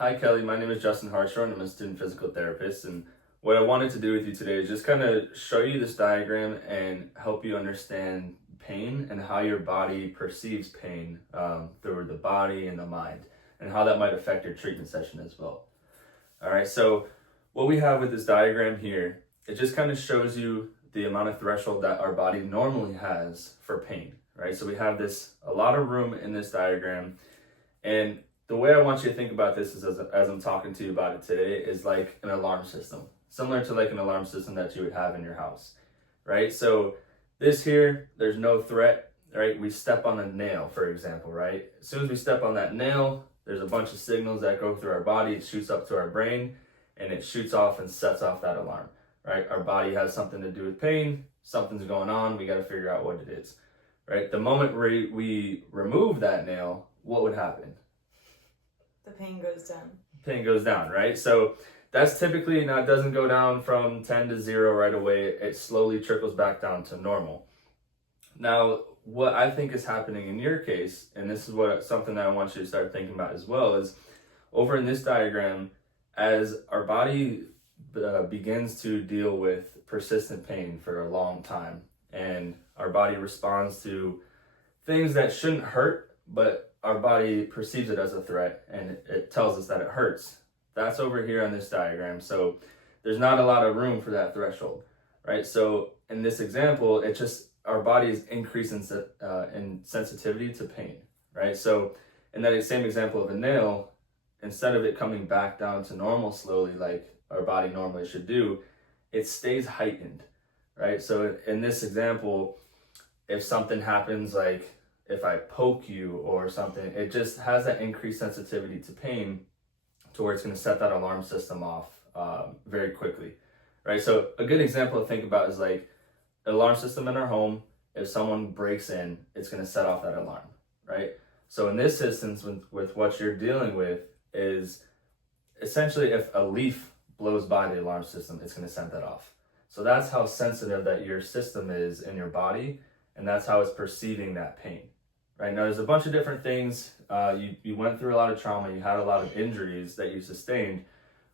Hi Kelly, my name is Justin Hartshorn. I'm a student physical therapist, and what I wanted to do with you today is just kind of show you this diagram and help you understand pain and how your body perceives pain through the body and the mind, and how that might affect your treatment session as well. All right, so what we have with this diagram here, it just kind of shows you the amount of threshold that our body normally has for pain, right? So we have a lot of room in this diagram, and the way I want you to think about this is as I'm talking to you about it today is like an alarm system, similar to like an alarm system that you would have in your house, right? So this here, there's no threat, right? We step on a nail, for example, right? As soon as we step on that nail, there's a bunch of signals that go through our body. It shoots up to our brain and it shoots off and sets off that alarm, right? Our body has something to do with pain. Something's going on. We got to figure out what it is, right? The moment we remove that nail, what would happen? The pain goes down. Pain goes down, right? So that's typically, now it doesn't go down from 10 to 0 right away. It slowly trickles back down to normal. Now, what I think is happening in your case, and this is something that I want you to start thinking about as well, is over in this diagram, as our body begins to deal with persistent pain for a long time, and our body responds to things that shouldn't hurt, but our body perceives it as a threat and it tells us that it hurts. That's over here on this diagram. So there's not a lot of room for that threshold, right? So in this example, it just, our body is increasing in sensitivity to pain, right? So in that same example of a nail, instead of it coming back down to normal slowly, like our body normally should do, it stays heightened, right? So in this example, if something happens, like if I poke you or something, it just has that increased sensitivity to pain to where it's going to set that alarm system off very quickly, right? So a good example to think about is like an alarm system in our home. If someone breaks in, it's going to set off that alarm, right? So in this instance, with what you're dealing with is essentially if a leaf blows by the alarm system, it's going to set that off. So that's how sensitive that your system is in your body, and that's how it's perceiving that pain. Right now, there's a bunch of different things. You went through a lot of trauma. You had a lot of injuries that you sustained,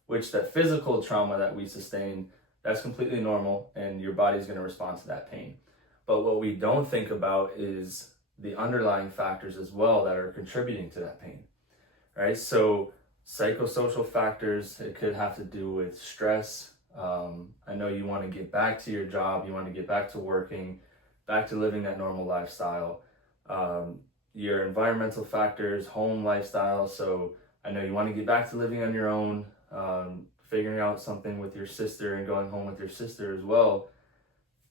which that physical trauma that we sustained, that's completely normal, and your body's going to respond to that pain. But what we don't think about is the underlying factors as well that are contributing to that pain, right? So psychosocial factors, it could have to do with stress. I know you want to get back to your job. You want to get back to working, back to living that normal lifestyle. Your environmental factors, home lifestyle. So I know you want to get back to living on your own, figuring out something with your sister and going home with your sister as well.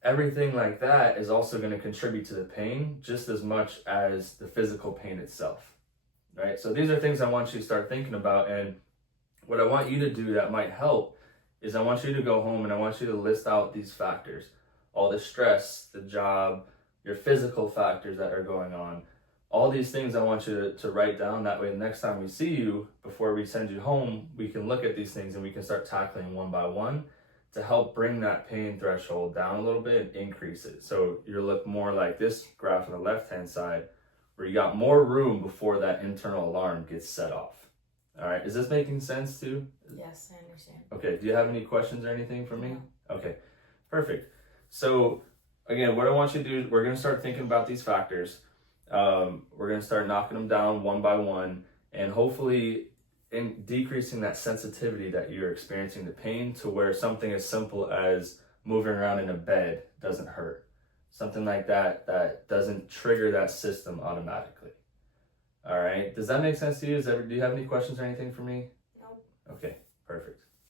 Everything like that is also going to contribute to the pain just as much as the physical pain itself, right? So these are things I want you to start thinking about, and what I want you to do that might help is I want you to go home and I want you to list out these factors, all the stress, the job, your physical factors that are going on. All these things I want you to write down. That way, the next time we see you, before we send you home, we can look at these things and we can start tackling one by one to help bring that pain threshold down a little bit and increase it. So you look more like this graph on the left-hand side, where you got more room before that internal alarm gets set off. All right, is this making sense too? Yes, I understand. Okay, do you have any questions or anything for me? No. Okay, perfect. So again, what I want you to do is we're going to start thinking about these factors. We're going to start knocking them down one by one, and hopefully in decreasing that sensitivity that you're experiencing to pain to where something as simple as moving around in a bed doesn't hurt. Something like that doesn't trigger that system automatically. All right. Does that make sense to you? Do you have any questions or anything for me? Nope. Okay, perfect.